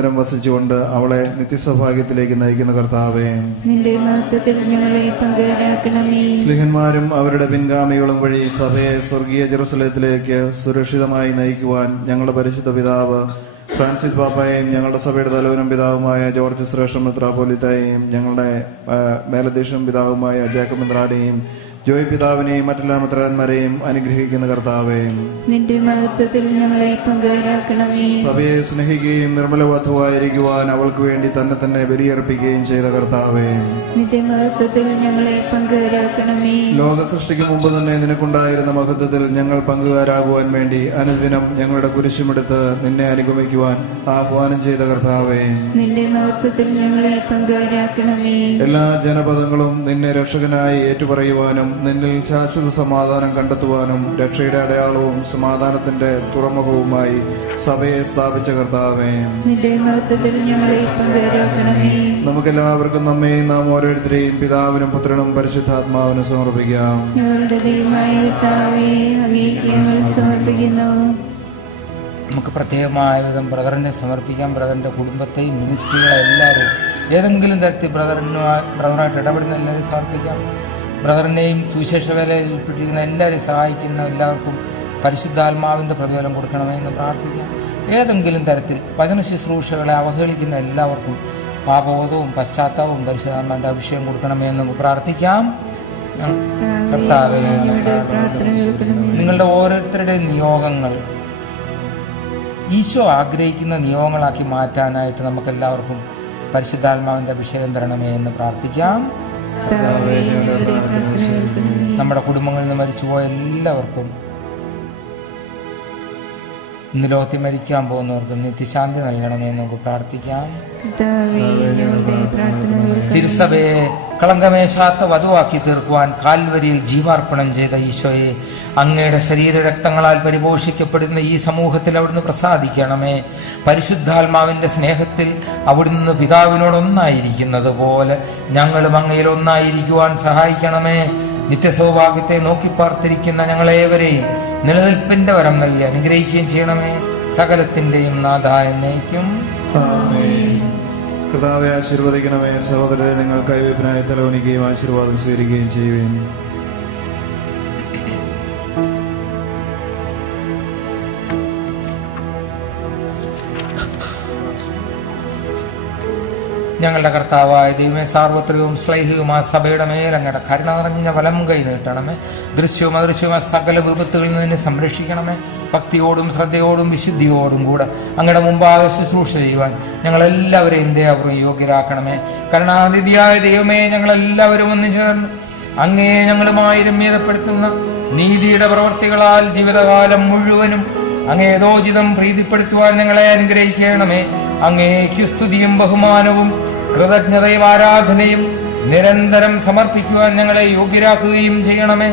വസിച്ചുകൊണ്ട് അവളെ നിത്യസൗഭാഗ്യത്തിലേക്ക് നയിക്കുന്ന കർത്താവേ, നിന്റെ മഹത്വത്തിൽ ഞങ്ങളെ പങ്കുകാരാക്കണമേ. സ്ലിഹന്മാരും അവരുടെ പിൻഗാമികളും വഴി സഭയെ സ്വർഗീയ ജെറുസലേത്തിലേക്ക് സുരക്ഷിതമായി നയിക്കുവാൻ ഞങ്ങളുടെ പരിശുദ്ധ പിതാവ് ഫ്രാൻസിസ് പാപ്പായെയും ഞങ്ങളുടെ സഭയുടെ തലവനും പിതാവുമായ ജോർജ് ശ്രേഷ്ഠ മെത്രാപ്പോലീത്തയെയും ഞങ്ങളുടെ മേലധ്യക്ഷൻ പിതാവുമായ ജാക്കബ് മെത്രാനെയും ജോയ് പിതാവിനെയും മറ്റെല്ലാ മെത്രാന്മാരെയും അനുഗ്രഹിക്കുന്ന കർത്താവേ, നിന്റെ മഹത്വത്തിൽ ഞങ്ങളെ പങ്കുകാരാക്കണമേ. സഭയെ സ്നേഹിക്കുകയും നിർമ്മലവധുവായിരിക്കുവാൻ അവൾക്ക് വേണ്ടി തന്നെ തന്നെ ബലിയർപ്പിക്കുകയും ചെയ്ത കർത്താവേ, നിന്റെ മഹത്വത്തിൽ ഞങ്ങളെ പങ്കുകാരാക്കണമേ. ലോക സൃഷ്ടിക്ക് മുമ്പ് തന്നെ നിനക്കുണ്ടായിരുന്ന മഹത്വത്തിൽ ഞങ്ങൾ പങ്കുകാരാകുവാൻ വേണ്ടി അനുദിനം ഞങ്ങളുടെ കുരിശുമെടുത്ത് നിന്നെ അനുഗമിക്കുവാൻ ആഹ്വാനം ചെയ്ത കർത്താവേ, നിന്റെ മഹത്വത്തിൽ ഞങ്ങളെ പങ്കുകാരാക്കണമേ. എല്ലാ ജനപദങ്ങളും നിന്നെ രക്ഷകനായി ഏറ്റുപറയുവാനും നിന്നിൽ ശാശ്വത സമാധാനം കണ്ടെത്തുവാനും രക്ഷയുടെ അടയാളവും സമാധാനത്തിന്റെ തുറമുഖവുമായി സഭയെ സ്ഥാപിച്ച കർത്താവേ, നിന്റെ മഹത്വത്തിൽ ഞങ്ങളെ പങ്കുകാരാക്കണമേ. നമുക്കെല്ലാവർക്കും നമ്മെയും നാം ഓരോരുത്തരെയും പിതാവിനും പുത്രനും പരിശുദ്ധാത്മാവിനും സമർപ്പിക്കാം. ഞങ്ങളുടെ ദൈവമായ കർത്താവേ, അങ്ങേക്ക് ഞങ്ങൾ സമർപ്പിക്കുന്നു. നമുക്ക് പ്രത്യേകമായ വിധം ബ്രദറിനെ സമർപ്പിക്കാം. ബ്രദറിന്റെ കുടുംബത്തെയും മിനിസ്ട്രികളെ എല്ലാവരും ഏതെങ്കിലും തരത്തിൽ ബ്രദറായിട്ട് ഇടപെടുന്ന എല്ലാവരും സമർപ്പിക്കാം. ബ്രദറിനെയും സുവിശേഷ വേലയിൽ ഏൽപ്പിട്ടിരിക്കുന്ന എല്ലാവരെയും സഹായിക്കുന്ന എല്ലാവർക്കും പരിശുദ്ധാത്മാവിന്റെ പ്രതിഫലം കൊടുക്കണമേ എന്ന് പ്രാർത്ഥിക്കാം. ഏതെങ്കിലും തരത്തിൽ വചന ശുശ്രൂഷകളെ അവഹേളിക്കുന്ന എല്ലാവർക്കും പാപബോധവും പശ്ചാത്താപവും പരിശുദ്ധാത്മാവിന്റെ അഭിഷേകം കൊടുക്കണമേ എന്ന് പ്രാർത്ഥിക്കാം. കർത്താവേ, നിങ്ങളുടെ ഓരോരുത്തരുടെയും നിയോഗങ്ങൾ ഈശോ ആഗ്രഹിക്കുന്ന നിയോഗങ്ങളാക്കി മാറ്റാനായിട്ട് നമുക്കെല്ലാവർക്കും പരിശുദ്ധാത്മാവിന്റെ അഭിഷേകം തരണമേ എന്ന് പ്രാർത്ഥിക്കാം. നമ്മുടെ കുടുംബങ്ങളിൽ നിന്ന് മരിച്ചുപോയ എല്ലാവർക്കും, ഇന്ന് ലോകത്തിൽ മരിക്കാൻ പോകുന്നവർക്ക് നിത്യശാന്തി നൽകണമേ എന്ന് നമുക്ക് പ്രാർത്ഥിക്കാം. തിരുസഭയെ കളങ്കമേശാത്ത വധുവാക്കി തീർക്കുവാൻ കാൽവരിയിൽ ജീവാർപ്പണം ചെയ്ത ഈശോയെ, അങ്ങയുടെ ശരീരരക്തങ്ങളാൽ പരിപോഷിക്കപ്പെടുന്ന ഈ സമൂഹത്തിൽ അവിടുന്ന് പ്രസാദിക്കണമേ. പരിശുദ്ധാത്മാവിന്റെ സ്നേഹത്തിൽ അവിടുന്ന് പിതാവിനോടൊന്നായിരിക്കുന്നത് പോലെ ഞങ്ങളും അങ്ങയിൽ ഒന്നായിരിക്കുവാൻ സഹായിക്കണമേ. നിത്യസൗഭാഗ്യത്തെ നോക്കിപ്പാർത്തിരിക്കുന്ന ഞങ്ങളേവരെയും നിലനിൽപ്പിന്റെ വരം നൽകി അനുഗ്രഹിക്കുകയും ചെയ്യണമേ. സകലത്തിന്റെയും നാഥ എന്നേക്കും. കർത്താവെ ആശീർവദിക്കണമേ. സഹോദരരെ, നിങ്ങൾ കൈവയ്പിനായി തലവനിക്കുകയും ആശീർവാദം സ്വീകരിക്കുകയും ചെയ്യുകയും ഞങ്ങളുടെ കർത്താവായ ദൈവമേ, സാർവത്രികവും ശ്ലൈഹികവുമായ സഭയുടെ മേലങ്ങയുടെ കരുണ നിറഞ്ഞ വലം കൈ നീട്ടണമേ. ദൃശ്യവും അദൃശ്യവുമായ സകല വിപത്തുകളിൽ നിന്ന് സംരക്ഷിക്കണമേ. ഭക്തിയോടും ശ്രദ്ധയോടും വിശുദ്ധിയോടും കൂടെ അങ്ങയുടെ മുമ്പാകെ ശുശ്രൂഷ ചെയ്യുവാൻ ഞങ്ങളെല്ലാവരെയും ദയാപൂർവ്വം യോഗ്യരാക്കണമേ. കരുണാനിധിയായ ദൈവമേ, ഞങ്ങളെല്ലാവരും ഒന്നു ചേർന്ന് അങ്ങേ ഞങ്ങളുമായി രമ്യതപ്പെടുത്തുന്ന നീതിയുടെ പ്രവർത്തികളാൽ ജീവിതകാലം മുഴുവനും അങ്ങേതോചിതം പ്രീതിപ്പെടുത്തുവാൻ ഞങ്ങളെ അനുഗ്രഹിക്കണമേ. അങ്ങേക്ക് സ്തുതിയും ബഹുമാനവും കൃതജ്ഞതയും ആരാധനയും നിരന്തരം സമർപ്പിക്കുവാൻ ഞങ്ങളെ യോഗ്യരാക്കുകയും ചെയ്യണമേ.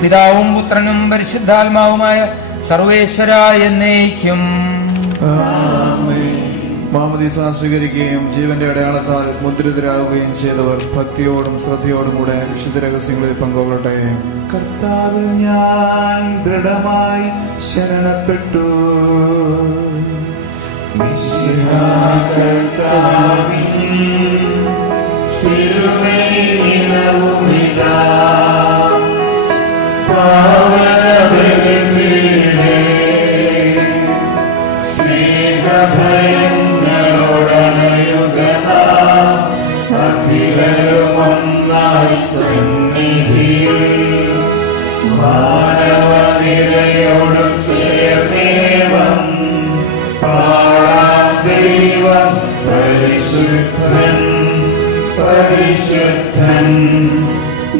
പിതാവും പുത്രനും പരിശുദ്ധാത്മാവുമായ സർവേശ്വര എന്നേക്കും. മാമോദീസ സ്വീകരിക്കുകയും ജീവന്റെ അടയാളത്താൽ മുദ്രിതരാകുകയും ചെയ്തവർ ഭക്തിയോടും ശ്രദ്ധയോടും കൂടെ വിശുദ്ധ രഹസ്യങ്ങളിൽ പങ്കുകൊള്ളട്ടെ. കർത്താവിൽ ഞാൻ ദൃഢമായി ശരണപ്പെട്ടു. അഖിലരുമൊന്നായി സന്നിധിയിൽ മാനവനിരയോടും ചേർന്നേവം പാടാം. ദൈവം പരിശുദ്ധൻ പരിശുദ്ധൻ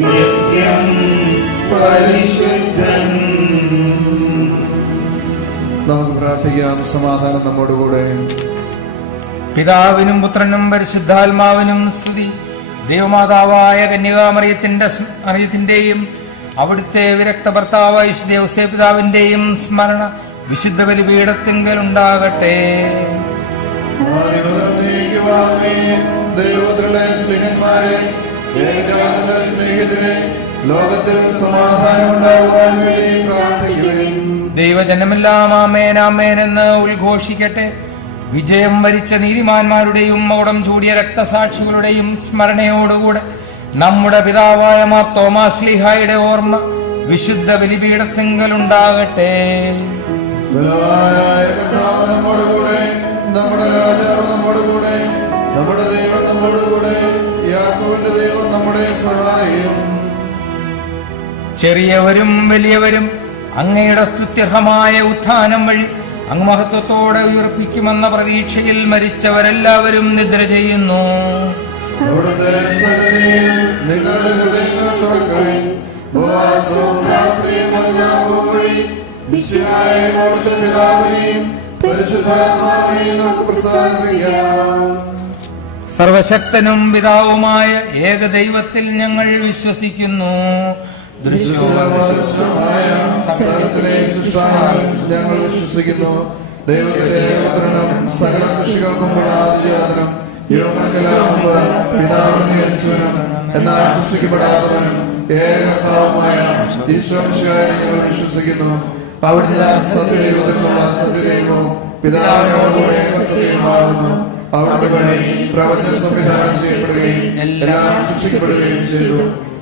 നിത്യം പരിശുദ്ധൻ. നമുക്ക് പ്രാർത്ഥിക്കാം. സമാധാനം നമ്മോടുകൂടെ. പിതാവിനും പുത്രനും പരിശുദ്ധാത്മാവിനും സ്തുതി. ദൈവമാതാവായ കന്യകാമറിയത്തിന്റെയും അവിടുത്തെ വിരക്ത ഭർത്താവായ വിശുദ്ധ ഔസേപ്പ് പിതാവിന്റെയും സ്മരണ വിശുദ്ധ ബലിപീഠത്തിങ്കൽ ഉണ്ടാകട്ടെ. ദൈവത്തിലെ സ്നേഹന്മാരെ, ഏകജാതന്റെ സ്നേഹിതരെ, ലോകത്തിൽ സമാധാനം ഉണ്ടാകുവാൻ വേണ്ടി പ്രാർത്ഥിക്കുകയും ദൈവജനമെല്ലാം ആമേൻ ആമേൻ എന്ന് ഉദ്ഘോഷിക്കട്ടെ. വിജയം വരിച്ച നീതിമാന്മാരുടെയും മകുടം ചൂടിയ രക്തസാക്ഷികളുടെയും സ്മരണയോടുകൂടെ നമ്മുടെ പിതാവായ മാർ തോമാസ് ശ്ലീഹായുടെ ഓർമ്മ വിശുദ്ധ ബലിപീഠത്തിങ്കലുണ്ടാകട്ടെ. നമ്മോടുകൂടെ, നമ്മുടെ രാജാവ് നമ്മോടുകൂടെ, നമ്മുടെ ദൈവം നമ്മോടുകൂടെ, യാക്കോബിന്റെ ദൈവം നമ്മുടെ സഹായം. ചെറിയവരും വലിയവരും അങ്ങയുടെ സ്തുത്യർഹമായ ഉത്ഥാനം വഴി അങ്ങ് മഹത്വത്തോടെ ഉയർപ്പിക്കുമെന്ന പ്രതീക്ഷയിൽ മരിച്ചവരെല്ലാവരും നിദ്ര ചെയ്യുന്നു. അവിടുത്തെ സന്നിധിയിൽ നിങ്ങളുടെ ഹൃദയങ്ങൾ തുറക്കുകയും ഉപവാസവും രാത്രിയും അനുതാപവും വഴി മിശിഹായെയും അവിടുത്തെ പിതാവിനെയും പരിശുദ്ധാത്മാവിനെയും നമുക്ക് പ്രസാദിപ്പിക്കാം. സർവശക്തനും പിതാവുമായ ഏകദൈവത്തിൽ ഞങ്ങൾ വിശ്വസിക്കുന്നു. ദൃശ്യമായ സകലത്തിലെ സൃഷ്ടാവിൽ ഞങ്ങൾ വിശ്വസിക്കുന്നു. ദൈവത്തിന്റെ ഏകപുത്രനും സകല സൃഷ്ടികൾക്കും ആദിജാതനും യുഗങ്ങൾക്കെല്ലാം മുമ്പ് പിതാവിന്റെ യേശുവിനും എന്നാൽ സൃഷ്ടിക്കപ്പെടാത്തവനും ഏകകർത്താവുമായ ഈശോ മിശിഹായെ ഞങ്ങൾ വിശ്വസിക്കുന്നു. അവിടുന്ന് സത്യദൈവത്തിനുള്ള സത്യദൈവവും പിതാവിനോടുകൂടെ ഏകസത്യവുമാകുന്നു. അവിടുത്തെ വഴി പ്രപഞ്ചം സംവിധാനം ചെയ്യപ്പെടുകയും എല്ലാം സൃഷ്ടിക്കപ്പെടുകയും ചെയ്തു.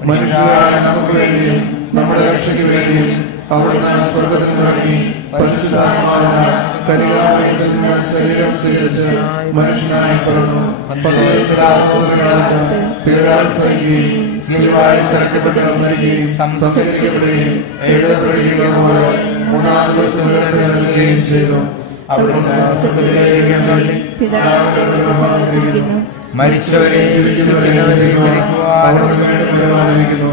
മനുഷ്യരായ നമുക്ക് വേണ്ടിയും നമ്മുടെ രക്ഷയ്ക്ക് വേണ്ടിയും അവിടുന്ന് സ്വർഗത്തിൽ ഇറങ്ങി പരിശുദ്ധാത്മാവിനാൽ കന്യകാമറിയത്തിൽ നിന്ന് ശരീരം സ്വീകരിച്ച് മനുഷ്യനായി പിറന്നു. പീഡകൾ സഹിക്കുകയും ശിലുവായി തറയ്ക്കപ്പെട്ട് മരിക്കുകയും സംസ്കരിക്കപ്പെടുകയും എഴുതപ്പെടുകയും പോലെ മൂന്നാം ദിവസം ഉയർത്തെഴുന്നേൽക്കുകയും ചെയ്തു. അവിടുന്ന് സ്വർഗ്ഗത്തിലേക്ക് മരിച്ചവരെ ജീവിക്കുന്നവരെ അവിടുന്ന് വേണ്ടി വരുവാനിരിക്കുന്നു.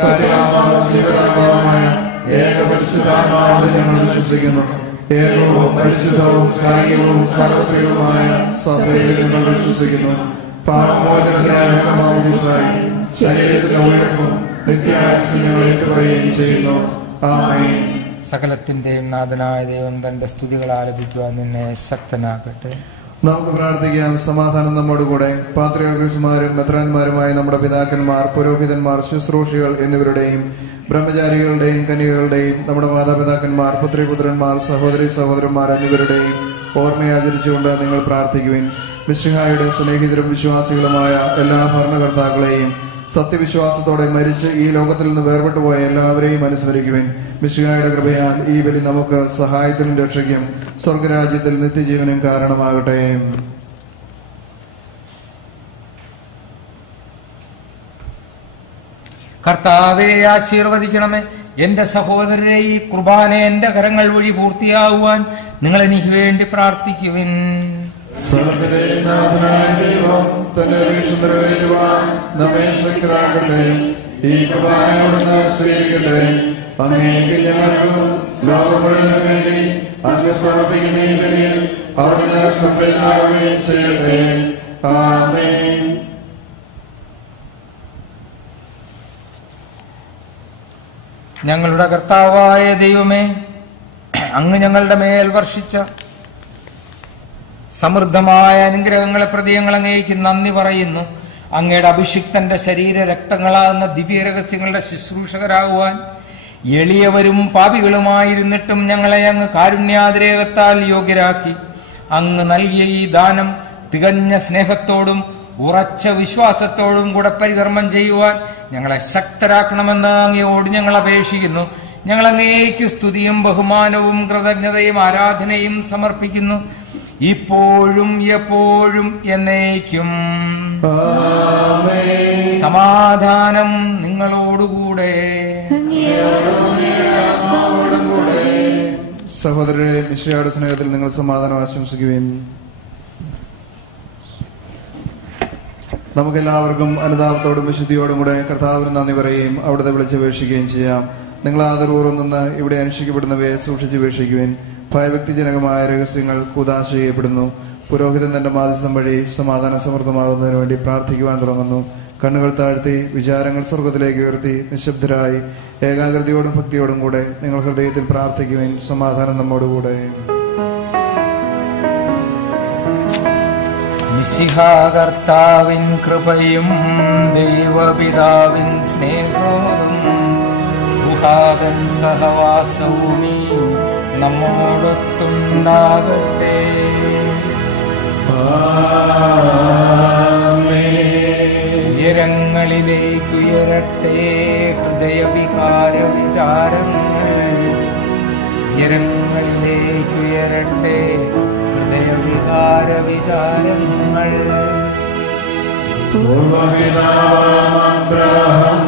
സത്യാത്മാവും ജീവനാത്മാവുമായ ഏക പരിശുദ്ധാത്മാവിനെ ഞങ്ങൾ വിശ്വസിക്കുന്നു. ഏകവും പരിശുദ്ധവും സായികവും സാർവത്രികവുമായ സഭയിൽ ഞങ്ങൾ വിശ്വസിക്കുന്നു. പാപമോചനത്തിനായ ഏകമാവുസായി ശരീരത്തിന്റെ ഉയർപ്പും നിത്യായുസ്സും ഞങ്ങൾ ഏറ്റുപറയുകയും ചെയ്യുന്നു. ആമേൻ. സകലത്തിന്റെയും നാഥനായ ദൈവം തന്റെ സ്തുതികൾ ആലപിക്കുവാൻ നിന്നെ ശക്തനാക്കട്ടെ. നമുക്ക് പ്രാർത്ഥിക്കാം. സമാധാനം നമ്മോടുകൂടെ. പാത്രിയാർക്കീസുമാരും മെത്രാന്മാരുമായ നമ്മുടെ പിതാക്കന്മാർ, പുരോഹിതന്മാർ, ശുശ്രൂഷികൾ എന്നിവരുടെയും ബ്രഹ്മചാരികളുടെയും കന്യകകളുടെയും നമ്മുടെ മാതാപിതാക്കന്മാർ, പുത്രിപുത്രന്മാർ, സഹോദരി സഹോദരന്മാർ എന്നിവരുടെയും ഓർമ്മയാചരിച്ചുകൊണ്ട് നിങ്ങൾ പ്രാർത്ഥിക്കുവിൻ. മിശിഹായുടെ സ്നേഹിതരും വിശ്വാസികളുമായ എല്ലാ ഭരണകർത്താക്കളെയും സത്യവിശ്വാസത്തോടെ മരിച്ച് ഈ ലോകത്തിൽ നിന്ന് വേർപെട്ടുപോയ എല്ലാവരെയും അനുസ്മരിക്കുവിൻ. മിശിഹായുടെ കൃപയാൽ ഈ ബലി നമുക്ക് സഹായത്തിനും രക്ഷയ്ക്കും സ്വർഗരാജ്യത്തിൽ നിത്യജീവനും കാരണമാകട്ടെ. കർത്താവെ ആശീർവദിക്കണമേ. എന്റെ സഹോദരരെ, ഈ കുർബാന എന്റെ കരങ്ങൾ വഴി പൂർത്തിയാകുവാൻ നിങ്ങൾ എനിക്ക് വേണ്ടി പ്രാർത്ഥിക്കുവിൻ. സർവ്വത്തിന്റെ നാഥനായ ദൈവം തന്റെ വീക്ഷ നിറവേറ്റുവാൻ നമ്മെ ശക്തരാക്കട്ടെ. ഈ കുർബാനയോടൊന്ന് സ്വീകരിക്കട്ടെ. അങ്ങേക്ക് ഞങ്ങൾക്കും ലോകം മുഴുവനും വേണ്ടി അങ്ങ് സമർപ്പിക്കുന്ന ഈ ബലിയിൽ അവിടുന്ന് സംപ്രീതനാവുകയും ചെയ്യട്ടെ. ആമേൻ. ഞങ്ങളുടെ കർത്താവായ ദൈവമേ, അങ്ങ് ഞങ്ങളുടെ മേൽ വർഷിച്ച സമൃദ്ധമായ അനുഗ്രഹങ്ങളെ പ്രതി ഞങ്ങൾ അങ്ങേക്ക് നന്ദി പറയുന്നു. അങ്ങയുടെ അഭിഷിക്തന്റെ ശരീര രക്തങ്ങളാകുന്ന ദിവ്യരഹസ്യങ്ങളുടെ ശുശ്രൂഷകരാകുവാൻ എളിയവരും പാപികളുമായിരുന്നിട്ടും ഞങ്ങളെ അങ്ങ് കാരുണ്യാതിരേകത്താൽ യോഗ്യരാക്കി. അങ്ങ് നൽകിയ ഈ ദാനം തികഞ്ഞ സ്നേഹത്തോടും ഉറച്ച വിശ്വാസത്തോടും കൂടെ പരികർമ്മം ചെയ്യുവാൻ ഞങ്ങളെ ശക്തരാക്കണമെന്ന് അങ്ങയോട് ഞങ്ങൾ അപേക്ഷിക്കുന്നു. ഞങ്ങൾ അങ്ങേക്ക് സ്തുതിയും ബഹുമാനവും കൃതജ്ഞതയും ആരാധനയും സമർപ്പിക്കുന്നു, ഇപ്പോഴും എപ്പോഴും എന്നേക്കും. സമാധാനം നിങ്ങളോടുകൂടെ. സഹോദരരെ, മിശിഹായുടെ സ്നേഹത്തിൽ നിങ്ങൾ സമാധാനം ആശംസിക്കുവിൻ. നമുക്കെല്ലാവർക്കും അനുതാപത്തോടും വിശുദ്ധിയോടും കൂടെ കർത്താവിന് നന്ദി പറയുകയും അവിടുത്തെ വിളിച്ചപേക്ഷിക്കുകയും ചെയ്യാം. നിങ്ങൾ ആദരപൂർവ്വം നിന്ന് ഇവിടെ അനുഷ്ഠിക്കപ്പെടുന്നവയെ സൂക്ഷിച്ച് വീക്ഷിക്കുവിൻ. ഭയഭക്തിജനകമായ രഹസ്യങ്ങൾ കൂദാശ ചെയ്യപ്പെടുന്നു. പുരോഹിതൻ തന്റെ മാധ്യസ്ഥം വഴി സമാധാന സമൃദ്ധമാകുന്നതിന് വേണ്ടി പ്രാർത്ഥിക്കുവാൻ തുടങ്ങുന്നു. കണ്ണുകൾ താഴ്ത്തി വിചാരങ്ങൾ സ്വർഗത്തിലേക്ക് ഉയർത്തി നിശബ്ദരായി ഏകാഗ്രതയോടും ഭക്തിയോടും കൂടെ നിങ്ങൾ ഹൃദയത്തിൽ പ്രാർത്ഥിക്കുവിൻ. സമാധാനം നമ്മോടുകൂടെ. മിശിഹാകർത്താവിൻ കൃപയും ദൈവപിതാവിൻ സ്നേഹവും ഗുഹാദൻ സഹവാസവുമീ നമ്മോടൊത്തുണ്ടാകട്ടെ. ഉയരങ്ങളിലേക്ക് ഉയരട്ടെ ഹൃദയവികാര വിചാരങ്ങൾ. ഉയരങ്ങളിലേക്ക് ഉയരട്ടെ ഹൃദയവികാര വിചാരങ്ങൾ. പൂർവപിതാവാം അബ്രാഹം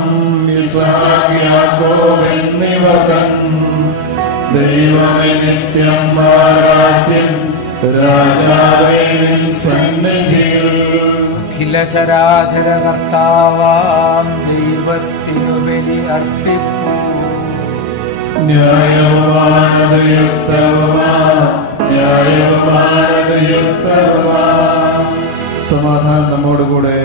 ഇസ്ഹാക്ക് യാക്കോബ് എന്നിവതൻ ദൈവമേ നിത്യം ആരാധ്യൻ രാജാവേ നിൻ സന്നിധിയിൽ. അഖില ചരാചര കർത്താവാം ദൈവത്തിനു ബലി അർപ്പിക്കൂ. ന്യായവുമാണത് യുക്തവുമാ, ന്യായവുമാണത് യുക്തവുമാ. സമാധാനം നമ്മോടുകൂടെ.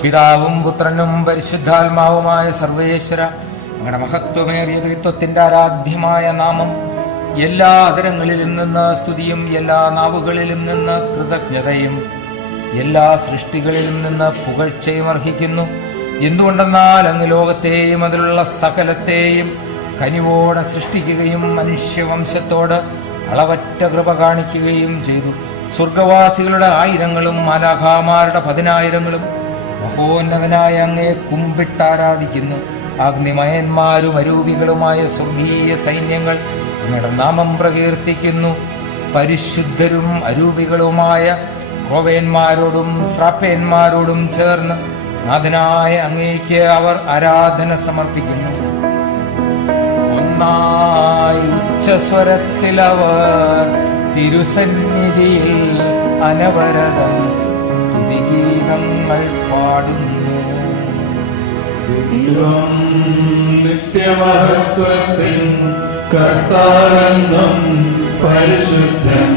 പിതാവും പുത്രനും പരിശുദ്ധാത്മാവുമായ സർവേശ്വര, അങ്ങയുടെ മഹത്വമേറിയ ത്രിത്വത്തിന്റെ ആരാധ്യമായ നാമം എല്ലാ അതരങ്ങളിലും നിന്ന് സ്തുതിയും എല്ലാ നാവുകളിലും നിന്ന് കൃതജ്ഞതയും എല്ലാ സൃഷ്ടികളിലും നിന്ന് പുകഴ്ചയും അർഹിക്കുന്നു. എന്തുകൊണ്ടെന്നാൽ അങ്ങ് ലോകത്തെയും അതിലുള്ള സകലത്തെയും കനിവോടെ സൃഷ്ടിക്കുകയും മനുഷ്യവംശത്തോട് അളവറ്റ കൃപ കാണിക്കുകയും ചെയ്തു. സ്വർഗവാസികളുടെ ആയിരങ്ങളും മാലാഖമാരുടെ 10,000-ങ്ങളും മഹോന്നതനായ അങ്ങയെ കുമ്പിട്ടാരാധിക്കുന്നു. അഗ്നിമയന്മാരും അരൂപികളുമായ സ്വർഗീയ സൈന്യങ്ങൾ അങ്ങയുടെ നാമം പ്രകീർത്തിക്കുന്നു. പരിശുദ്ധരും അരൂപികളുമായ ക്രോവേന്മാരോടും ശ്രാപ്പേന്മാരോടും ചേർന്ന് നാഥനായ അങ്ങേക്ക് അവർ ആരാധന സമർപ്പിക്കുന്നു. ഒന്നായി ഉച്ചസ്വരത്തിൽ അവർ തിരുസന്നിധിയിൽ അനവരതം സ്തുതിഗീതങ്ങൾ പാടുന്നു. ദൈവം നിത്യമഹത്വത്തിൻ കർത്താവെന്നും പരിശുദ്ധൻ,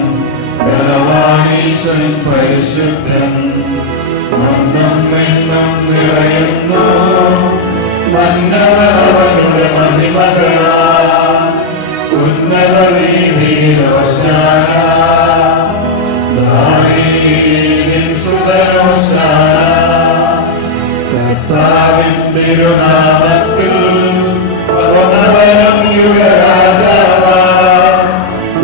ബലവാനീശൻ പരിശുദ്ധൻ. മണ്ണും മിണ്ണും നിറയുന്നു മന്നവൻ അവനുടെ മഹിമകളാ. ഉന്നത വീതിയിൽ ഹോശാന, ദാവീദിൻ സുതൻ ഹോശാന. കർത്താവിൻ തിരുനാമത്തിൽ പവനവനും യുഗരാജാവാ.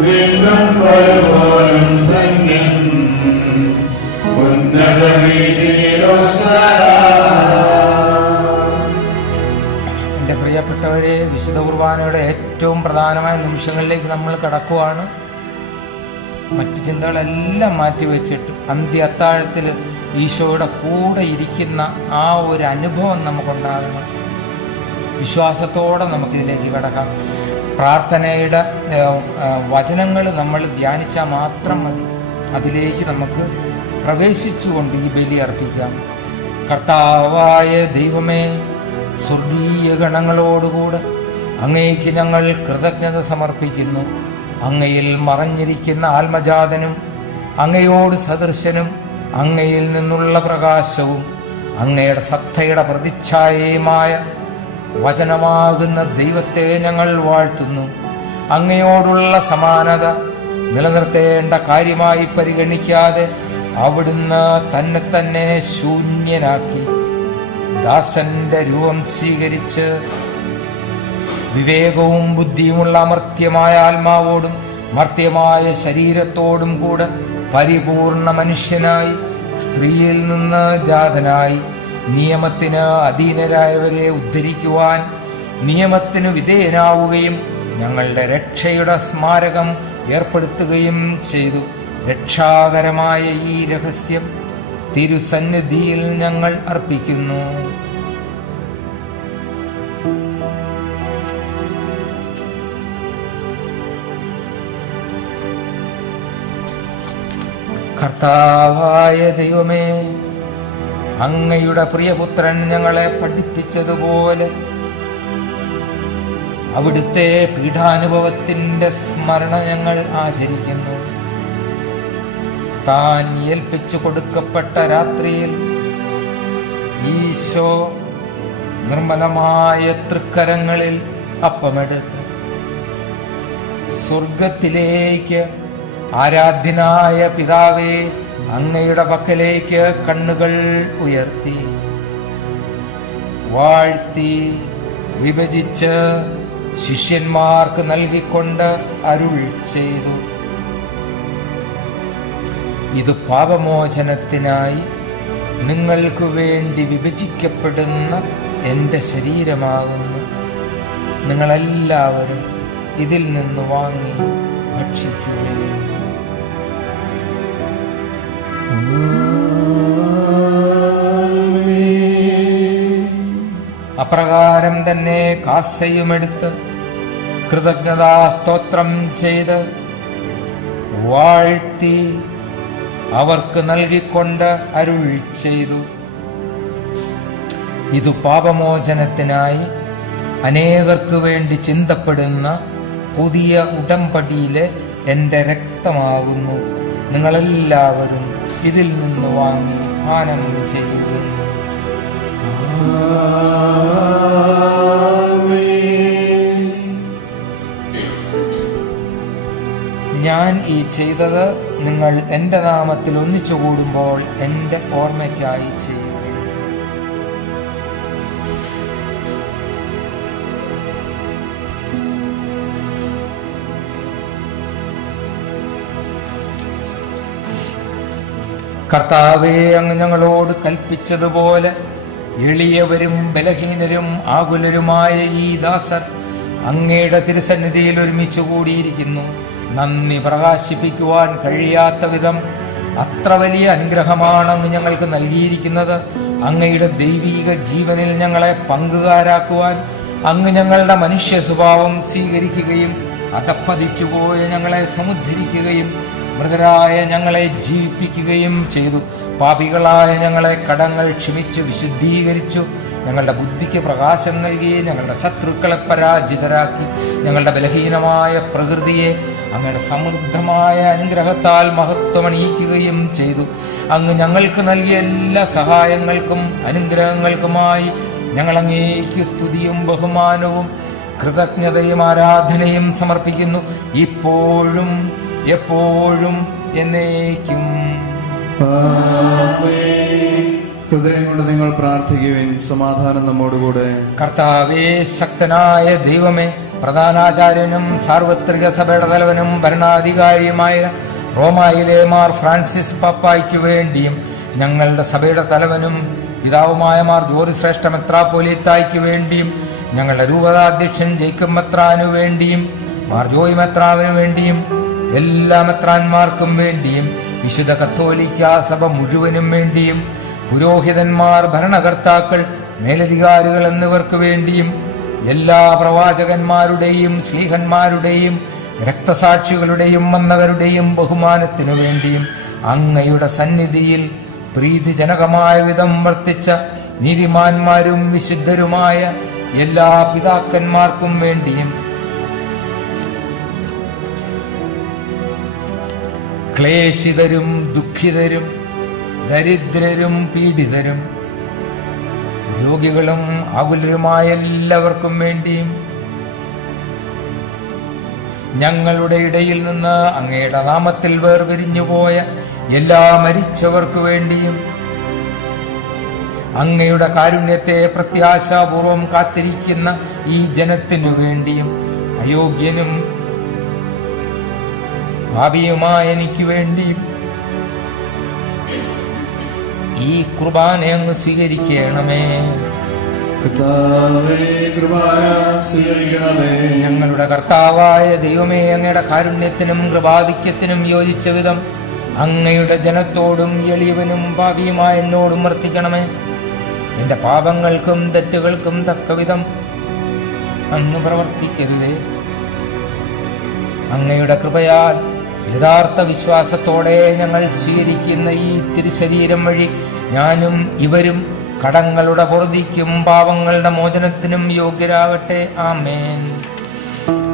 വീണ്ടും വരുവോനും ധന്യൻ ഉന്നത വീതിയിൽ ഹോശാന. എന്റെ പ്രിയപ്പെട്ടവരെ, വിശുദ്ധ കുർബാനയുടെ ഏറ്റവും പ്രധാനമായ നിമിഷങ്ങളിലേക്ക് നമ്മൾ കടക്കുവാണ്. മറ്റു ചിന്തകളെല്ലാം മാറ്റിവെച്ചിട്ട് അന്ത്യ അത്താഴത്തിൽ ഈശോയുടെ കൂടെ ഇരിക്കുന്ന ആ ഒരു അനുഭവം നമുക്കുണ്ടാകണം. വിശ്വാസത്തോടെ നമുക്കിതിലേക്ക് കടക്കാം. പ്രാർത്ഥനയുടെ വചനങ്ങൾ നമ്മൾ ധ്യാനിച്ചാൽ മാത്രം മതി. അതിലേക്ക് നമുക്ക് പ്രവേശിച്ചുകൊണ്ട് ഈ ബലി അർപ്പിക്കാം. കർത്താവായ ദൈവമേ, സ്വർഗീയ ഗണങ്ങളോടുകൂടെ അങ്ങേക്ക് ഞങ്ങൾ കൃതജ്ഞത സമർപ്പിക്കുന്നു. അങ്ങയിൽ മറഞ്ഞിരിക്കുന്ന ആത്മജാതനും അങ്ങയോട് സദൃശനും അങ്ങയിൽ നിന്നുള്ള പ്രകാശവും അങ്ങയുടെ സത്തയുടെ പ്രതിച്ഛായയുമായ വചനമാകുന്ന ദൈവത്തെ ഞങ്ങൾ വാഴ്ത്തുന്നു. അങ്ങയോടുള്ള സമാനത നിലനിർത്തേണ്ട കാര്യമായി പരിഗണിക്കാതെ അവിടുന്ന് തന്നെ തന്നെ ശൂന്യനാക്കി ദാസന്റെ രൂപം സ്വീകരിച്ച് വിവേകവും ബുദ്ധിയുമുള്ള അമർത്യമായ ആത്മാവോടും മർത്യമായ ശരീരത്തോടും കൂടെ പരിപൂർണ മനുഷ്യനായി സ്ത്രീയിൽ നിന്ന് ജാതനായി നിയമത്തിന് അധീനരായവരെ ഉദ്ധരിക്കുവാൻ നിയമത്തിന് വിധേയനാവുകയും ഞങ്ങളുടെ രക്ഷയുടെ സ്മാരകം ഏർപ്പെടുത്തുകയും ചെയ്തു. രക്ഷാകരമായ ഈ രഹസ്യം തിരുസന്നിധിയിൽ ഞങ്ങൾ അർപ്പിക്കുന്നു. കർത്താവായ ദൈവമേ, അങ്ങയുടെ പ്രിയപുത്രൻ ഞങ്ങളെ പഠിപ്പിച്ചതുപോലെ അവിടുത്തെ പീഠാനുഭവത്തിന്റെ സ്മരണ ഞങ്ങൾ ആചരിക്കുന്നു. താൻ ഏൽപ്പിച്ചു കൊടുക്കപ്പെട്ട രാത്രിയിൽ ഈശോ നിർമ്മലമായ തൃക്കരങ്ങളിൽ അപ്പമെടുത്ത് സ്വർഗത്തിലേക്ക് ആരാധ്യനായ പിതാവേ, അങ്ങയുടെ പക്കലേക്ക് കണ്ണുകൾ ഉയർത്തി വാഴ്ത്തി വിഭജിച്ച് ശിഷ്യന്മാർക്ക് നൽകിക്കൊണ്ട് അരുൾ ചെയ്തു, ഇത് പാപമോചനത്തിനായി നിങ്ങൾക്ക് വേണ്ടി വിഭജിക്കപ്പെടുന്ന എന്റെ ശരീരമാകുന്നു. നിങ്ങളെല്ലാവരും ഇതിൽ നിന്ന് വാങ്ങി ഭക്ഷിക്കുകയും. അപ്രകാരം തന്നെ കാസയുമെടുത്ത് കൃതജ്ഞതാ സ്തോത്രം ചെയ്ത് വാഴ്ത്തി അവർക്ക് നൽകിക്കൊണ്ട് അരുൾ ചെയ്തു, ഇത് പാപമോചനത്തിനായി അനേകർക്ക് വേണ്ടി ചിന്തപ്പെടുന്ന പുതിയ ഉടമ്പടിയിലെ എന്റെ രക്തമാകുന്നു. നിങ്ങളെല്ലാവരും ഇതിൽ നിന്ന് വാങ്ങി പാനം ചെയ്യുക. ഞാൻ ഈ ചെയ്തത് നിങ്ങൾ എന്റെ നാമത്തിൽ ഒന്നിച്ചു കൂടുമ്പോൾ എന്റെ ഓർമ്മയ്ക്കായി ചെയ്യുക. കർത്താവേ, അങ്ങ് ഞങ്ങളോട് കൽപ്പിച്ചതുപോലെ എളിയവരും ബലഹീനരും ആകുലരുമായ ഈ ദാസർ അങ്ങയുടെ തിരുസന്നിധിയിൽ ഒരുമിച്ച് കൂടിയിരിക്കുന്നു. നന്ദി പ്രകാശിപ്പിക്കുവാൻ കഴിയാത്ത വിധം അത്ര വലിയ അനുഗ്രഹമാണ് അങ്ങ് ഞങ്ങൾക്ക് നൽകിയിരിക്കുന്നത്. അങ്ങയുടെ ദൈവീക ജീവനിൽ ഞങ്ങളെ പങ്കുകാരാക്കുവാൻ അങ്ങ് ഞങ്ങളുടെ മനുഷ്യ സ്വഭാവം സ്വീകരിക്കുകയും അധപ്പതിച്ചുപോയ ഞങ്ങളെ സമുദ്ധരിക്കുകയും മൃതരായ ഞങ്ങളെ ജീവിപ്പിക്കുകയും ചെയ്തു. പാപികളായ ഞങ്ങളെ കടങ്ങൾ ക്ഷമിച്ച് വിശുദ്ധീകരിച്ചു. ഞങ്ങളുടെ ബുദ്ധിക്ക് പ്രകാശം നൽകി ഞങ്ങളുടെ ശത്രുക്കളെ പരാജിതരാക്കി. ഞങ്ങളുടെ ബലഹീനമായ പ്രകൃതിയെ അങ്ങയുടെ സമൃദ്ധമായ അനുഗ്രഹത്താൽ മഹത്വമണിയിക്കുകയും ചെയ്തു. അങ്ങ് ഞങ്ങൾക്ക് നൽകിയ എല്ലാ സഹായങ്ങൾക്കും അനുഗ്രഹങ്ങൾക്കുമായി ഞങ്ങൾ അങ്ങേക്ക് സ്തുതിയും ബഹുമാനവും കൃതജ്ഞതയും ആരാധനയും സമർപ്പിക്കുന്നു, ഇപ്പോഴും എപ്പോഴും എന്നേക്കും. ഹൃദയം കൊണ്ട് നിങ്ങൾ പ്രാർത്ഥിക്കുവിൻ. സമാധാനം നമ്മോടുകൂടെ. കർത്താവേ, ശക്തനായ ദൈവമേ, പ്രധാനാചാര്യനും സാർവത്രിക സഭയുടെ തലവനും ഭരണാധികാരിയുമായ റോമായിലെ മാർ ഫ്രാൻസിസ് പാപ്പായ്ക്ക് വേണ്ടിയും ഞങ്ങളുടെ സഭയുടെ തലവനും പിതാവുമായ മാർ ജോർജ് ശ്രേഷ്ഠ മെത്രാപ്പോലീത്തായ്ക്ക് വേണ്ടിയും ഞങ്ങളുടെ രൂപതാധ്യക്ഷൻ ജേക്കബ് മെത്രാനു വേണ്ടിയും മാർ ജോയ് മെത്രാവിനു വേണ്ടിയും എല്ലാ മെത്രാന്മാർക്കും വേണ്ടിയും വിശുദ്ധ കത്തോലിക്ക സഭ മുഴുവനും വേണ്ടിയും പുരോഹിതന്മാർ, ഭരണകർത്താക്കൾ, മേലധികാരികൾ എന്നിവർക്ക് വേണ്ടിയും എല്ലാ പ്രവാചകന്മാരുടെയും സ്ലീഹന്മാരുടെയും രക്തസാക്ഷികളുടെയും വന്നവരുടെയും ബഹുമാനത്തിനു വേണ്ടിയും അങ്ങയുടെ സന്നിധിയിൽ പ്രീതിജനകമായ വിധം വർത്തിച്ച നീതിമാന്മാരും വിശുദ്ധരുമായ എല്ലാ പിതാക്കന്മാർക്കും വേണ്ടിയും ക്ലേശിതരും ദുഃഖിതരും ദരിദ്രരും പീഡിതരും രോഗികളും ആകുലരുമായ എല്ലാവർക്കും വേണ്ടിയും ഞങ്ങളുടെ ഇടയിൽ നിന്ന് അങ്ങയുടെ നാമത്തിൽ വേർപിരിഞ്ഞുപോയ എല്ലാ മരിച്ചവർക്കു വേണ്ടിയും അങ്ങയുടെ കാരുണ്യത്തെ പ്രത്യാശാപൂർവം കാത്തിരിക്കുന്ന ഈ ജനത്തിനു വേണ്ടിയും അയോഗ്യനും ഭാവിയുമായ എനിക്ക് വേണ്ടിയും ഈ കുർബാന അങ്ങ് സ്വീകരിക്കണമേ. ഞങ്ങളുടെ കർത്താവായ ദൈവമേ, അങ്ങയുടെ കാരുണ്യത്തിനും കൃപാധിക്യത്തിനും യോജിച്ച വിധം അങ്ങയുടെ ജനത്തോടും എളിയവനും ഭാവിയുമായ എന്നോടും വർത്തിക്കണമേ. എന്റെ പാപങ്ങൾക്കും തെറ്റുകൾക്കും തക്കവിധം അങ്ങ് പ്രവർത്തിക്കരുതേ. അങ്ങയുടെ കൃപയാൽ യഥാർത്ഥ വിശ്വാസത്തോടെ ഞങ്ങൾ സ്വീകരിക്കുന്ന ഈ തിരുശരീരം വഴി ഞാനും ഇവരും കടങ്ങളുടെ പൊറുതിക്കും പാപങ്ങളുടെ മോചനത്തിനും യോഗ്യരാകട്ടെ. ആമേൻ.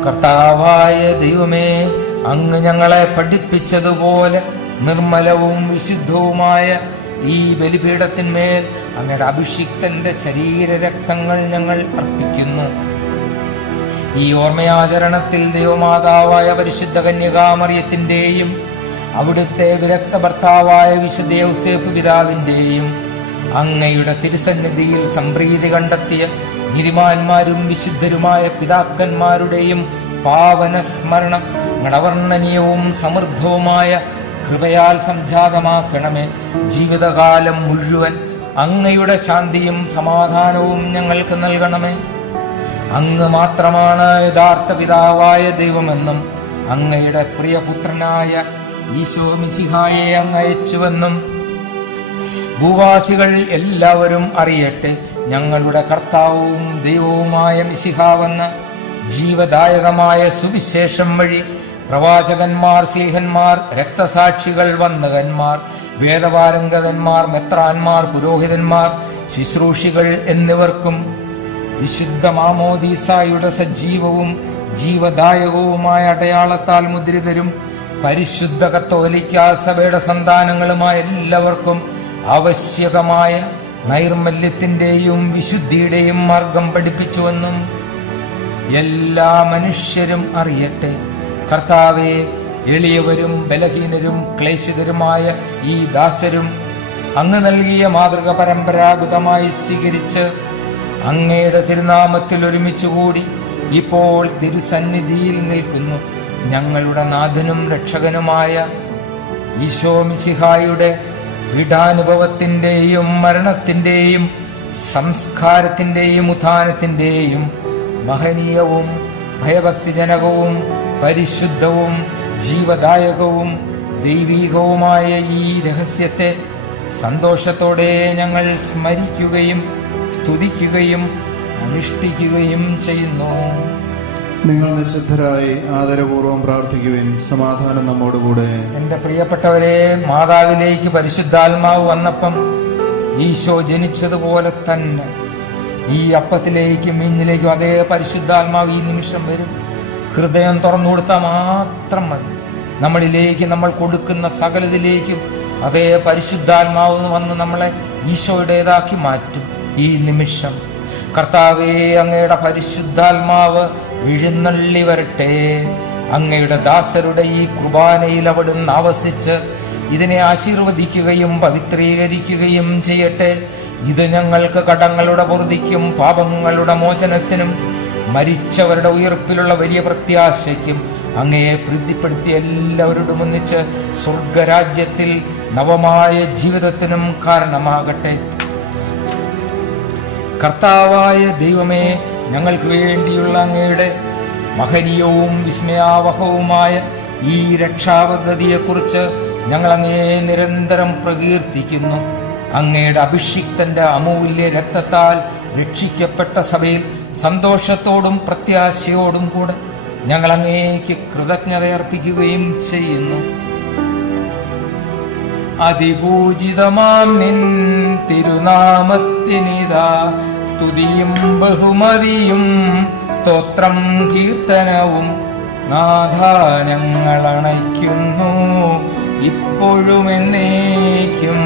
കർത്താവായ ദൈവമേ, അങ്ങ് ഞങ്ങളെ പഠിപ്പിച്ചതുപോലെ നിർമ്മലവും വിശുദ്ധവുമായ ഈ ബലിപീഠത്തിന്മേൽ അങ്ങയുടെ അഭിഷിക്തന്റെ ശരീരരക്തങ്ങൾ ഞങ്ങൾ അർപ്പിക്കുന്നു. ഈ ഓർമ്മയാചരണത്തിൽ ദൈവമാതാവായ പരിശുദ്ധ കന്യകാമറിയത്തിന്റെയും അവിടുത്തെ വിരക്ത ഭർത്താവായ വിശുദ്ധ യൗസേപ്പ് പിതാവിന്റെയും അങ്ങയുടെ തിരുസന്നിധിയിൽ സംപ്രീതി കണ്ടെത്തിയ നീതിമാന്മാരും വിശുദ്ധരുമായ പിതാക്കന്മാരുടെയും പാവന സ്മരണം ഗണവർണ്ണനീയവും സമൃദ്ധവുമായ കൃപയാൽ സംജാതമാക്കണമേ. ജീവിതകാലം മുഴുവൻ അങ്ങയുടെ ശാന്തിയും സമാധാനവും ഞങ്ങൾക്ക് നൽകണമേ. അങ്ങ് മാത്രമാണ് യഥാർത്ഥ പിതാവായ ദൈവമെന്നും അങ്ങയുടെ പ്രിയപുത്രനായ ഈശോ മിശിഹായെ അങ്ങ് അയച്ചുവെന്നും ഭൂവാസികൾ എല്ലാവരും അറിയട്ടെ. ഞങ്ങളുടെ കർത്താവും ദൈവവുമായ മിശിഹാവെന്ന് ജീവദായകമായ സുവിശേഷം വഴി പ്രവാചകന്മാർ, സ്ലീഹന്മാർ, രക്തസാക്ഷികൾ, വന്ദകന്മാർ, വേദപാരംഗതന്മാർ, മെത്രാന്മാർ, പുരോഹിതന്മാർ, ശുശ്രൂഷികൾ എന്നിവർക്കും വിശുദ്ധ മാമോദീസായുടെ സജീവവും ജീവദായകവുമായ അടയാളത്താൽ മുദ്രിതരും പരിശുദ്ധ കത്തോലിക്കാ സഭയുടെ സന്താനങ്ങളുമായ എല്ലാവർക്കും ആവശ്യകമായ നൈർമല്യത്തിന്റെയും വിശുദ്ധിയുടെയും മാർഗം പഠിപ്പിച്ചുവെന്നും എല്ലാ മനുഷ്യരും അറിയട്ടെ. കർത്താവെ, എളിയവരും ബലഹീനരും ക്ലേശിതരുമായ ഈ ദാസരും അങ്ങ് നൽകിയ മാതൃക പരമ്പരാഗതമായി സ്വീകരിച്ച് അങ്ങയുടെ തിരുനാമത്തിൽ ഒരുമിച്ചുകൂടി ഇപ്പോൾ തിരുസന്നിധിയിൽ നിൽക്കുന്നു. ഞങ്ങളുടെ നാഥനും രക്ഷകനുമായ ഈശോ മിശിഹായുടെ പീഡാനുഭവത്തിന്റെയും മരണത്തിന്റെയും സംസ്കാരത്തിന്റെയും ഉത്ഥാനത്തിന്റെയും മഹനീയവും ഭയഭക്തിജനകവും പരിശുദ്ധവും ജീവദായകവും ദൈവികവുമായ ഈ രഹസ്യത്തെ സന്തോഷത്തോടെ ഞങ്ങൾ സ്മരിക്കുകയും സ്തുതിക്കുകയും അനുഷ്ഠിക്കുകയും ചെയ്യുന്നു. നിങ്ങൾ നിശബ്ദരായി ആദരപൂർവ്വം പ്രാർത്ഥിക്കുവിൻ. സമാധാനം നമ്മോടുകൂടെ. എന്റെ പ്രിയപ്പെട്ടവരെ, മാതാവിലേക്ക് പരിശുദ്ധാത്മാവ് വന്നപ്പം ഈശോ ജനിച്ചതുപോലെ തന്നെ ഈ അപ്പത്തിലേക്കും മീനിലേക്കും അതേ പരിശുദ്ധാത്മാവ് ഈ നിമിഷം വരും. ഹൃദയം തുറന്നു കൊടുത്താൽ മാത്രം മതി. നമ്മളിലേക്ക് നമ്മൾ കൊടുക്കുന്ന സകലതിലേക്കും അതേ പരിശുദ്ധാത്മാവ് വന്ന് നമ്മളെ ഈശോയുടേതാക്കി മാറ്റും. ഈ നിമിഷം കർത്താവേ, അങ്ങയുടെ പരിശുദ്ധാത്മാവ് വിഴുന്നള്ളി വരട്ടെ. അങ്ങയുടെ ദാസരുടെ ഈ കുർബാനയിൽ അവിടുന്ന് ആവസിച്ച് ഇതിനെ ആശീർവദിക്കുകയും പവിത്രീകരിക്കുകയും ചെയ്യട്ടെ. ഇത് ഞങ്ങൾക്ക് കടങ്ങളുടെ പൊറുതിക്കും പാപങ്ങളുടെ മോചനത്തിനും മരിച്ചവരുടെ ഉയർപ്പിലുള്ള വലിയ പ്രത്യാശയ്ക്കും അങ്ങയെ പ്രീതിപ്പെടുത്തി എല്ലാവരോടും ഒന്നിച്ച് സ്വർഗരാജ്യത്തിൽ നവമായ ജീവിതത്തിനും കാരണമാകട്ടെ. കർത്താവായ ദൈവമേ, ഞങ്ങൾക്ക് വേണ്ടിയുള്ള അങ്ങയുടെ മഹനീയവും വിസ്മയാവഹവുമായ ഈ രക്ഷാപദ്ധതിയെക്കുറിച്ച് ഞങ്ങൾ അങ്ങയെ നിരന്തരം പ്രകീർത്തിക്കുന്നു. അങ്ങയുടെ അഭിഷിക്തന്റെ അമൂല്യ രക്തത്താൽ രക്ഷിക്കപ്പെട്ട സഭയിൽ സന്തോഷത്തോടും പ്രത്യാശയോടും കൂടെ ഞങ്ങൾ അങ്ങേക്ക് കൃതജ്ഞതയർപ്പിക്കുകയും ചെയ്യുന്നു. അതിപൂജിതമാം നിൻ തിരുനാമത്തിനിതാ സ്തുതിയും ബഹുമതിയും സ്തോത്രം കീർത്തനവും നാഥ ഞങ്ങൾ അണയ്ക്കുന്നു ഇപ്പോഴും എന്നേക്കും.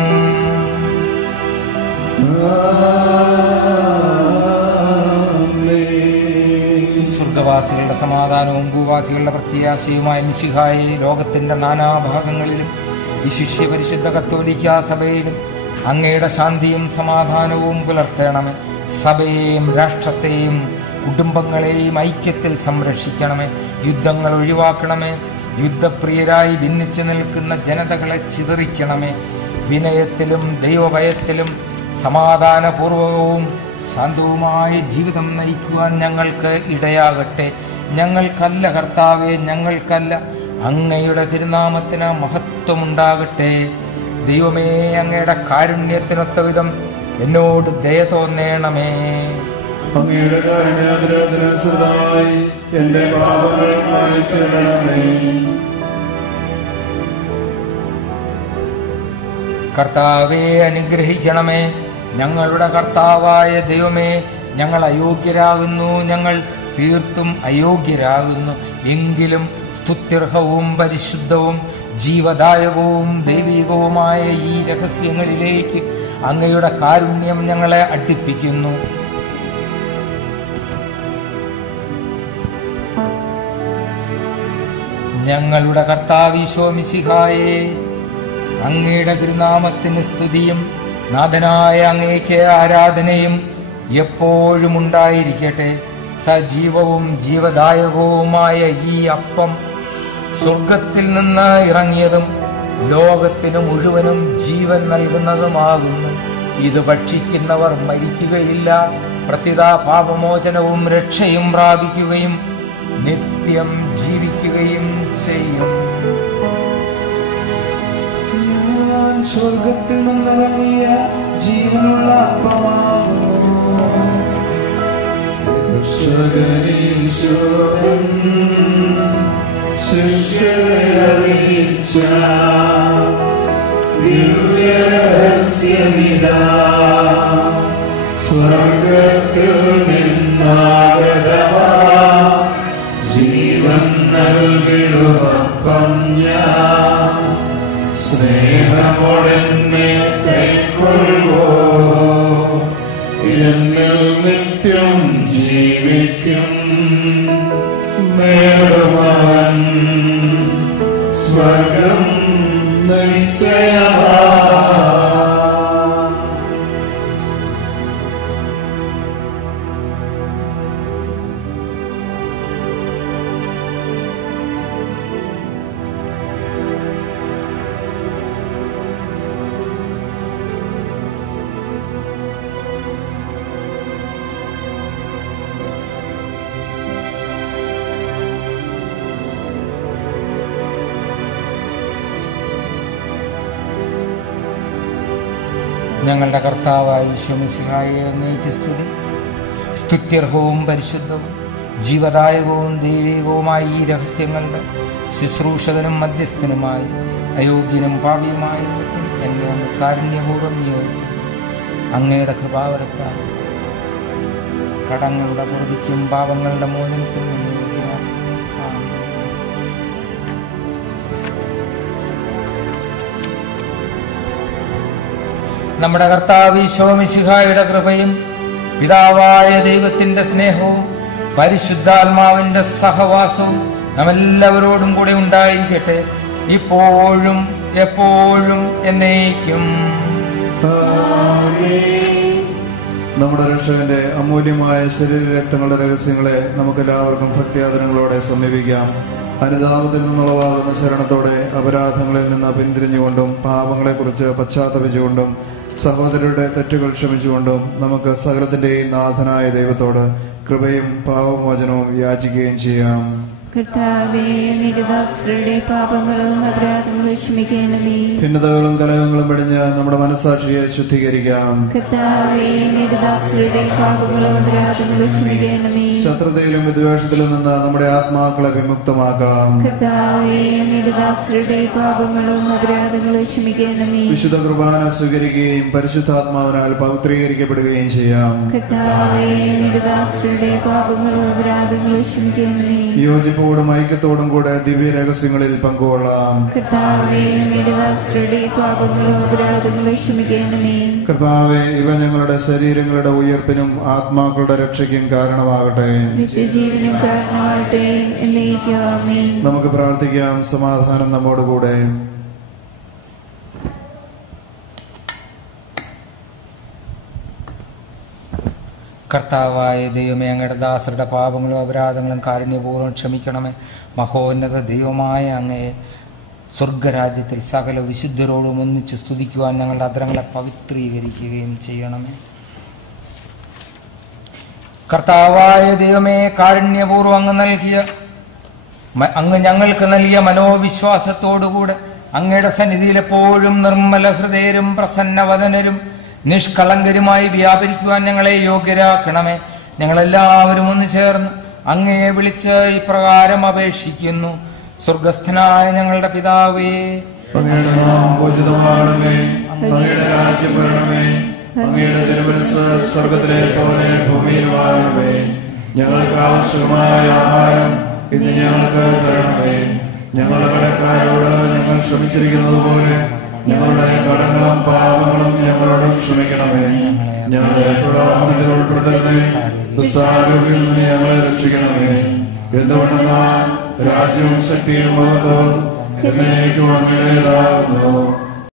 സ്വർഗവാസികളുടെ സമാധാനവും ഭൂവാസികളുടെ പ്രത്യാശയുമായ മിശിഹായെ, ലോകത്തിന്റെ നാനാഭാഗങ്ങളിലും വിശിഷ്യ പരിശുദ്ധ കത്തോലിക്കാ സഭയിലും അങ്ങയുടെ ശാന്തിയും സമാധാനവും പുലർത്തണമേ. സഭയെയും രാഷ്ട്രത്തെയും കുടുംബങ്ങളെയും ഐക്യത്തിൽ സംരക്ഷിക്കണമേ. യുദ്ധങ്ങൾ ഒഴിവാക്കണമേ. യുദ്ധപ്രിയരായി ഭിന്നിച്ചു നിൽക്കുന്ന ജനതകളെ ചിതറിക്കണമേ. വിനയത്തിലും ദൈവഭയത്തിലും സമാധാനപൂർവകവും ശാന്തവുമായ ജീവിതം നയിക്കുവാൻ ഞങ്ങൾക്ക് ഇടയാകട്ടെ. ഞങ്ങൾക്കല്ല കർത്താവേ, ഞങ്ങൾക്കല്ല, അങ്ങയുടെ തിരുനാമത്തിന് മഹത്വമുണ്ടാകട്ടെ. ദൈവമേ, അങ്ങയുടെ കാരുണ്യത്തിനൊത്ത വിധം എന്നോട് ദയ തോന്നേണമേ. അങ്ങയുടെ കാരുണ്യാതിരാതിനനുസൃതമായി എന്റെ പാപങ്ങൾ മായ്ച്ചിടണമേ. കർത്താവെ അനുഗ്രഹിക്കണമേ. ഞങ്ങളുടെ കർത്താവായ ദൈവമേ, ഞങ്ങൾ അയോഗ്യരാകുന്നു, ഞങ്ങൾ തീർത്തും അയോഗ്യരാകുന്നു. എങ്കിലും സ്തുത്യർഹവും പരിശുദ്ധവും ജീവദായകവും ദൈവികവുമായ ഈ രഹസ്യങ്ങളിലേക്ക് അങ്ങയുടെ കാരുണ്യം ഞങ്ങളെ അടുപ്പിക്കുന്നു. ഞങ്ങളുടെ കർത്താവീശോ മിശിഹായേ, അങ്ങയുടെ തിരുനാമത്തിന് സ്തുതിയും നാഥനായ അങ്ങേക്ക് ആരാധനയും എപ്പോഴും ഉണ്ടായിരിക്കട്ടെ. സജീവവും ജീവദായകവുമായ ഈ അപ്പം സ്വർഗത്തിൽ നിന്ന് ഇറങ്ങിയതും ലോകത്തിന് മുഴുവനും ജീവൻ നൽകുന്നതുമാകുന്നു. ഇത് ഭക്ഷിക്കുന്നവർ മരിക്കുകയില്ല, പ്രത്യുത പാപമോചനവും രക്ഷയും പ്രാപിക്കുകയും നിത്യം ജീവിക്കുകയും ചെയ്യും. ഞാൻ സ്വർഗത്തിൽ നിന്നിറങ്ങിയ ജീവനുള്ള അപ്പമാകുന്നു. രക്ഷകനീശ്വരൻ ശിഷ്യരെ അറിയിച്ച ദിവ്യരഹസ്യമിതാ, സ്വർഗത്തിൽ നിന്നാഗതമാ ജീവൻ നൽകിടുമപ്പം ഞാൻ. സ്നേഹമോടെന്നെ കൈക്കൊള്ളുവോ, എന്നിൽ നിത്യം ജീവിക്കും. നേടുവാൻ സ്വർഗം നിശ്ചയമാ. ഞങ്ങളുടെ കർത്താവായ ഈശോമിശിഹായെ അങ്ങേക്ക് സ്തുതി. സ്തുത്യർഹവും പരിശുദ്ധവും ജീവദായകവും ദൈവികവുമായ ഈ രഹസ്യങ്ങളുടെ ശുശ്രൂഷകനും മധ്യസ്ഥനുമായി അയോഗ്യനും പാപിയുമായിരിക്കും എന്നെ അങ്ങ് കാരുണ്യപൂർവ്വം നിയോഗിച്ചു. അങ്ങയുടെ കൃപാവരത്താൽ കടങ്ങളുടെ പൊറുതിക്കും പാപങ്ങളുടെ മോചനത്തിനും നിയോഗിക്കുകയാണ്. നമ്മുടെ കർത്താവ് ഈശോമിശിഹായുടെ കൃപയും പിതാവായ ദൈവത്തിന്റെ സ്നേഹവും പരിശുദ്ധാത്മാവിന്റെ സഹവാസവും നമ്മെല്ലാവരോടും കൂടെ ഉണ്ടായിരിക്കട്ടെ, ഇപ്പോഴും എപ്പോഴും എന്നേക്കും. നമ്മുടെ രക്ഷകന്റെ അമൂല്യമായ ശരീരരക്തങ്ങളുടെ രഹസ്യങ്ങളെ നമുക്കെല്ലാവർക്കും ഭക്തിയാദരങ്ങളോടെ സമീപിക്കാം. അനുതാപത്തിൽ നിന്നുളവാകുന്ന ശരണത്തോടെ അപരാധങ്ങളിൽ നിന്ന് പിന്തിരിഞ്ഞുകൊണ്ടും പാപങ്ങളെക്കുറിച്ച് പശ്ചാത്തപിച്ചുകൊണ്ടും സഹോദരരുടെ തെറ്റുകൾ ക്ഷമിച്ചുകൊണ്ടും നമുക്ക് സകലത്തിന്റെയും നാഥനായ ദൈവത്തോട് കൃപയും പാപമോചനവും യാചിക്കുകയും ചെയ്യാം. കർത്താവേ, അങ്ങയുടെ ദാസരുടെ പാപങ്ങളും അപരാധങ്ങളും ക്ഷമിക്കണമേ. ഭിന്നതകളും കലഹങ്ങളും വെടിഞ്ഞ് നമ്മുടെ മനസ്സാക്ഷിയെ ശുദ്ധീകരിക്കാം. കർത്താവേ, അങ്ങയുടെ ദാസരുടെ പാപങ്ങളും അപരാധങ്ങളും ക്ഷമിക്കണമേ. ശത്രുതയിലും വിദ്വേഷത്തിലും നിന്ന് നമ്മുടെ ആത്മാക്കളെ വിമുക്തമാക്കാം. കർത്താവേ, അങ്ങയുടെ ദാസരുടെ പാപങ്ങളും അപരാധങ്ങളും ക്ഷമിക്കണമേ. വിശുദ്ധ കുർബാന സ്വീകരിക്കുകയും പരിശുദ്ധാത്മാവിനാൽ പവിത്രീകരിക്കപ്പെടുകയും ചെയ്യാം. കർത്താവേ, അങ്ങയുടെ ദാസരുടെ പാപങ്ങളും അപരാധങ്ങളും ക്ഷമിക്കണമേ. യോജിപ്പോടും ഐക്യത്തോടും കൂടെ ദിവ്യ രഹസ്യങ്ങളിൽ പങ്കുകൊള്ളാം. കർത്താവേ, അങ്ങയുടെ ദാസരുടെ പാപങ്ങളും അപരാധങ്ങളും ക്ഷമിക്കണമേ. കർത്താവേ, ഇവ ഞങ്ങളുടെ ശരീരങ്ങളുടെ ഉയർപ്പിനും ആത്മാക്കളുടെ രക്ഷയ്ക്കും കാരണമാകട്ടെ. നിത്യജീവനും കാരണമാകട്ടെ. എന്നേക്കും ആമേൻ. നമുക്ക് പ്രാർത്ഥിക്കാം. സമാധാനം നമ്മോടുകൂടെ. കർത്താവായ ദൈവമേ, അങ്ങയുടെ ദാസരുടെ പാപങ്ങളും അപരാധങ്ങളും കാരുണ്യപൂർവ്വം ക്ഷമിക്കണമേ. മഹോന്നത ദൈവമായ അങ്ങയെ സ്വർഗരാജ്യത്തിൽ സകല വിശുദ്ധരോടും ഒന്നിച്ച് സ്തുതിക്കുവാൻ ഞങ്ങളുടെ അധരങ്ങളെ പവിത്രീകരിക്കുകയും ചെയ്യണമേ. കർത്താവായ ദൈവമേ, കാരുണ്യപൂർവ്വം അങ്ങ് ഞങ്ങൾക്ക് നൽകിയ മനോവിശ്വാസത്തോടുകൂടെ അങ്ങയുടെ സന്നിധിയിൽ എപ്പോഴും നിർമ്മല ഹൃദയരും പ്രസന്നവദനരും നിഷ്കളങ്കരുമായി വ്യാപരിക്കുവാൻ ഞങ്ങളെ യോഗ്യരാക്കണമേ. ഞങ്ങളെല്ലാവരും ഒന്ന് ചേർന്ന് അങ്ങയെ വിളിച്ച് ഇപ്രകാരം അപേക്ഷിക്കുന്നു. സ്വർഗസ്ഥനായ ഞങ്ങളുടെ പിതാവേ, അങ്ങയുടെ നാമം പൂജിതമാകണമേ. അങ്ങയുടെ രാജ്യം വരണമേ. അങ്ങയുടെ തിരുമനസ്സ് സ്വർഗത്തിലെ പോലെ ഭൂമിയിലുമാകണമേ. ഞങ്ങൾക്ക് ആവശ്യമായ ആഹാരം ഇന്ന് ഞങ്ങൾക്ക് തരണമേ. ഞങ്ങളുടെ കടക്കാരോട് ഞങ്ങൾ ക്ഷമിച്ചിരിക്കുന്നത് പോലെ ഞങ്ങളുടെ കടങ്ങളും പാപങ്ങളും ഞങ്ങളോട് ക്ഷമിക്കണമേ. ഞങ്ങളുടെ പ്രലോഭനത്തിൽ ഉൾപ്പെടുത്തരുതേ, ദുഷ്ടാരൂപിയിൽ നിന്ന് ഞങ്ങളെ രക്ഷിക്കണമേ. എന്തുകൊണ്ടെന്നാൽ രാജ്യവും ശക്തിയും മഹത്വവും എന്നേക്കും അങ്ങയുടേതാകുന്നു.